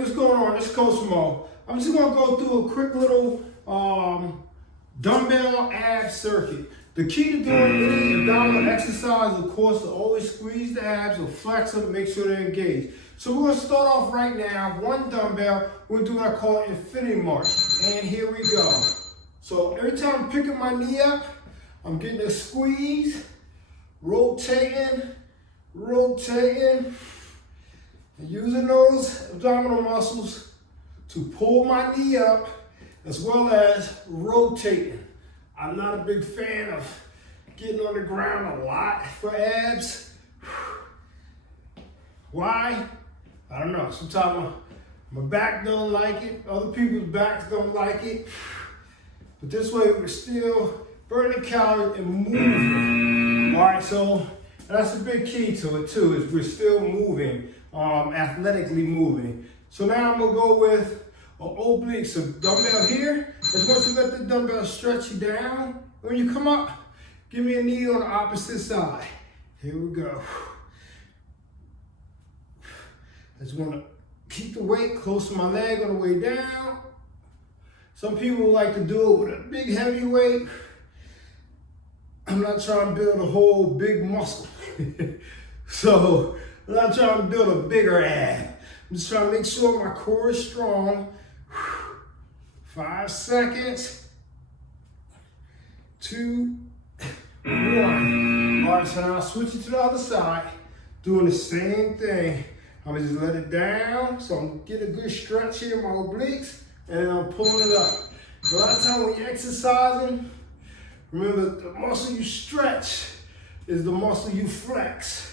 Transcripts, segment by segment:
What's going on? This is Coach Mo. I'm just going to go through a quick little dumbbell abs circuit. The key to doing any abdominal exercise, of course, to always squeeze the abs or flex them, make sure they're engaged. So we're going to start off right now, one dumbbell. We're doing what I call infinity march. And here we go. So every time I'm picking my knee up, I'm getting a squeeze, rotating, and using those abdominal muscles to pull my knee up as well as rotating. I'm not a big fan of getting on the ground a lot for abs. Why? I don't know. Sometimes my back don't like it. Other people's backs don't like it. But this way we're still burning calories and moving. All right, so that's a big key to it too, is we're still moving, athletically moving. So now I'm gonna go with an oblique. So dumbbell here, and once you let the dumbbell stretch you down, when you come up, give me a knee on the opposite side. Here we go. I just wanna keep the weight close to my leg on the way down. Some people like to do it with a big heavy weight. I'm not trying to build a whole big muscle. So I'm not trying to build a bigger ab. I'm just trying to make sure my core is strong. 5 seconds. 2, 1. All right, so now I'll switch it to the other side, doing the same thing. I'm gonna just let it down, so I'm getting a good stretch here in my obliques, and then I'm pulling it up. A lot of times when you're exercising, remember the muscle you stretch is the muscle you flex.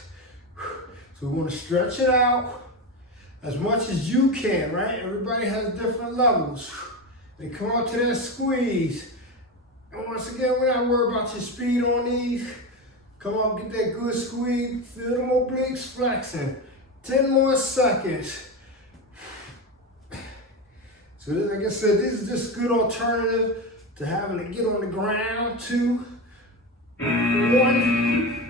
So we want to stretch it out as much as you can, right? Everybody has different levels. And come up to that squeeze. And once again, we're not worried about your speed on these. Come up, get that good squeeze. Feel them obliques flexing. 10 more seconds. So like I said, this is just a good alternative to having to get on the ground. 2, 1.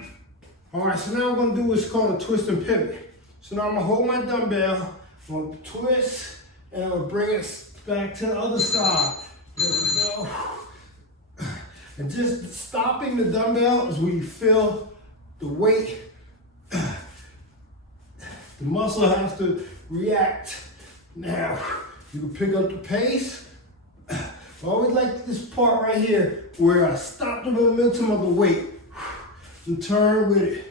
All right, so now what I'm gonna do is called a twist and pivot. So now I'm gonna hold my dumbbell, I'm gonna twist, and I'm gonna bring it back to the other side. There we go. And just stopping the dumbbell as we feel the weight. The muscle has to react. Now, you can pick up the pace. I always like this part right here where I stop the momentum of the weight and turn with it.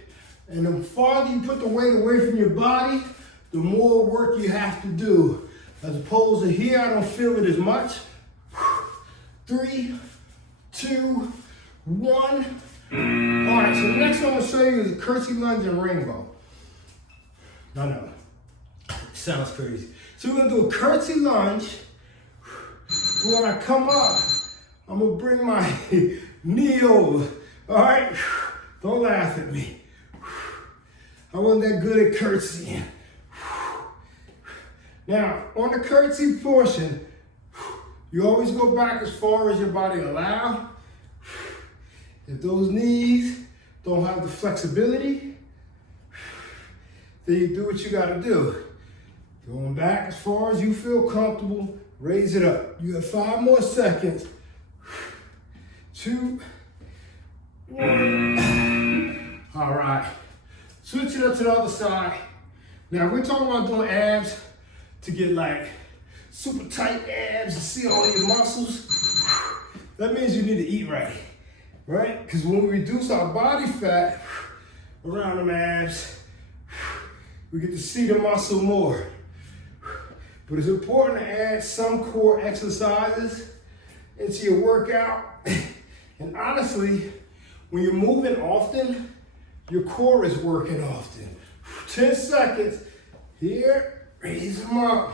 And the farther you put the weight away from your body, the more work you have to do. As opposed to here, I don't feel it as much. 3, 2, 1. All right, so the next one I'm gonna show you is a curtsy lunge and rainbow. No, it sounds crazy. So we're gonna do a curtsy lunge. When I come up, I'm gonna bring my knee over. All right, don't laugh at me. I wasn't that good at curtsying. Now, on the curtsy portion, you always go back as far as your body allows. If those knees don't have the flexibility, then you do what you gotta do. Going back as far as you feel comfortable, raise it up. You got 5 more seconds. 2, 1. All right. Switch it up to the other side. Now we're talking about doing abs to get like super tight abs and see all your muscles. That means you need to eat right? Because when we reduce our body fat around them abs, we get to see the muscle more. But it's important to add some core exercises into your workout. And honestly, when you're moving often, your core is working often. 10 seconds. Here, raise them up.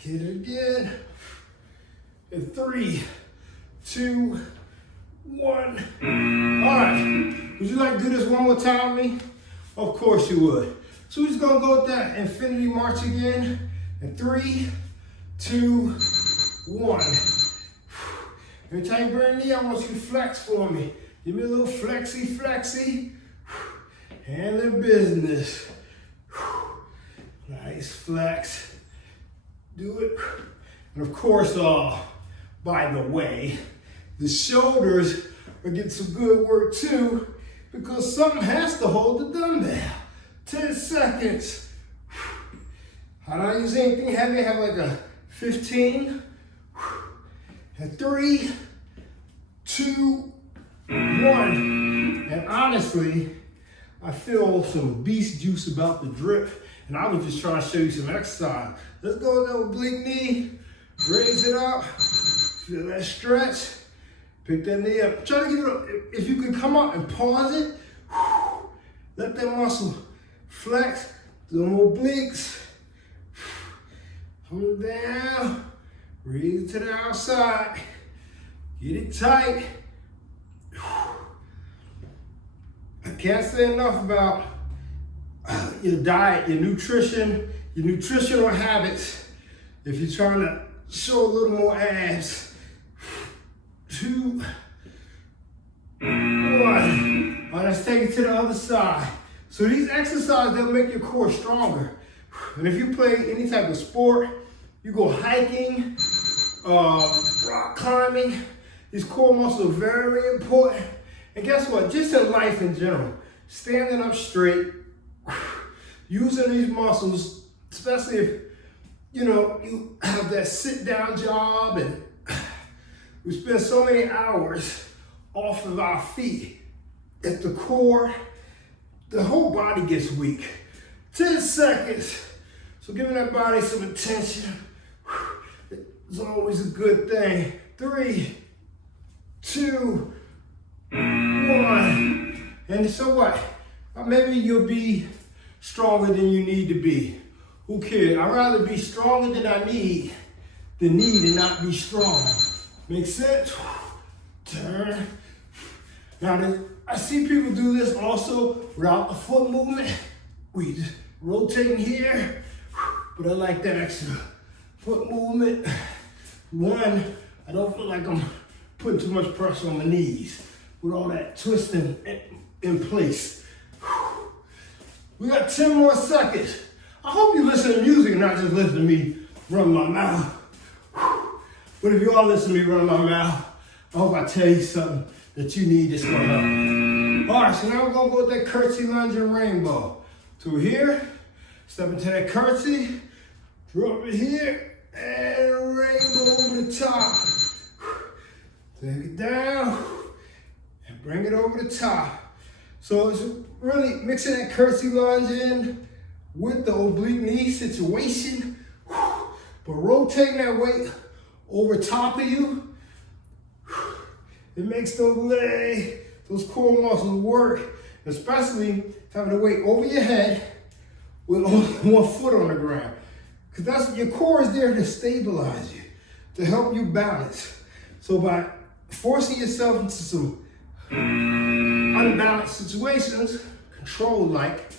Hit it again. And 3, 2, 1. All right. Would you like to do this one more time with me? Of course you would. So we're just gonna go with that infinity march again. And 3, 2, 1. Every time you bring the knee, I want you to flex for me. Give me a little flexy. Handling business. Nice flex. Do it. And of course, by the way, the shoulders are getting some good work too, because something has to hold the dumbbell. 10 seconds. I don't use anything heavy. I have like a 15. And 3, 2, 1. And honestly, I feel some beast juice about the drip. And I was just trying to show you some exercise. Let's go with that oblique knee. Raise it up. Feel that stretch. Pick that knee up. Try to give it up. If you can come up and pause it, let that muscle flex. Do them obliques. Come down. Raise it to the outside. Get it tight. I can't say enough about your diet, your nutrition, your nutritional habits. If you're trying to show a little more abs. 2, 1. All right, let's take it to the other side. So these exercises, they'll make your core stronger. And if you play any type of sport, you go hiking, rock climbing, these core muscles are very important. And guess what? Just in life in general, standing up straight, using these muscles, especially if, you have that sit-down job and we spend so many hours off of our feet. At the core, the whole body gets weak. 10 seconds. So giving that body some attention is always a good thing. 3, 2, 1. And so what? Maybe you'll be stronger than you need to be. Who cares? I'd rather be stronger than I need than need and not be strong. Make sense? Turn. Now, I see people do this also without the foot movement. We just rotating here, but I like that extra foot movement. 1, I don't feel like I'm putting too much pressure on my knees with all that twisting in place. We got 10 more seconds. I hope you listen to music and not just listen to me run my mouth. But if you all listen to me run my mouth, I hope I tell you something that you need this one up. All right, so now we're gonna go with that curtsy lunge and rainbow. So here, step into that curtsy, drop it here, and rainbow over the top. Take it down, and bring it over the top. So it's really mixing that curtsy lunge in with the oblique knee situation, but rotating that weight over top of you. It makes those legs, those core muscles work, especially having the weight over your head with only 1 foot on the ground. Because that's your core is there to stabilize you, to help you balance. So by forcing yourself into some unbalanced situations, control-like,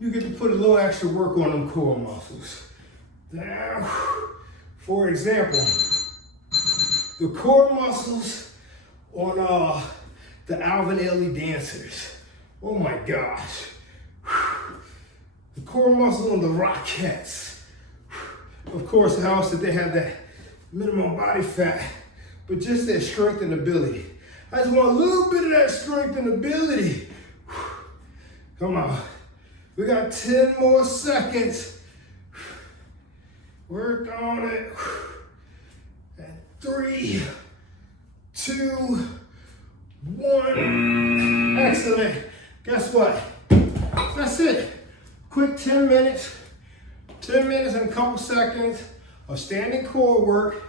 you get to put a little extra work on them core muscles. Now, for example, the core muscles on the Alvin Ailey dancers. Oh my gosh. The core muscles on the Rockettes. Of course, it helps that they have that minimum body fat, but just that strength and ability. I just want a little bit of that strength and ability. Come on. We got 10 more seconds. Work on it. And 3, 2, 1. Excellent. Guess what? That's it. Quick 10 minutes. 10 minutes and a couple seconds of standing core work.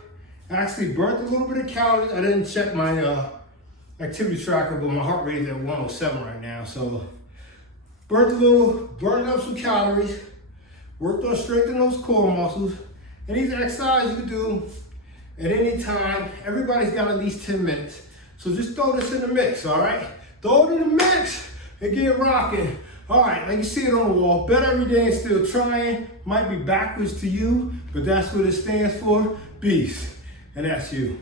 I actually burnt a little bit of calories. I didn't check my activity tracker, but my heart rate is at 107 right now. So burnt up some calories, worked on strengthening those core muscles. And these exercises you can do at any time. Everybody's got at least 10 minutes. So just throw this in the mix, all right? Throw it in the mix and get rocking. All right, like you see it on the wall, better every day and still trying. Might be backwards to you, but that's what it stands for, beast. And that's you.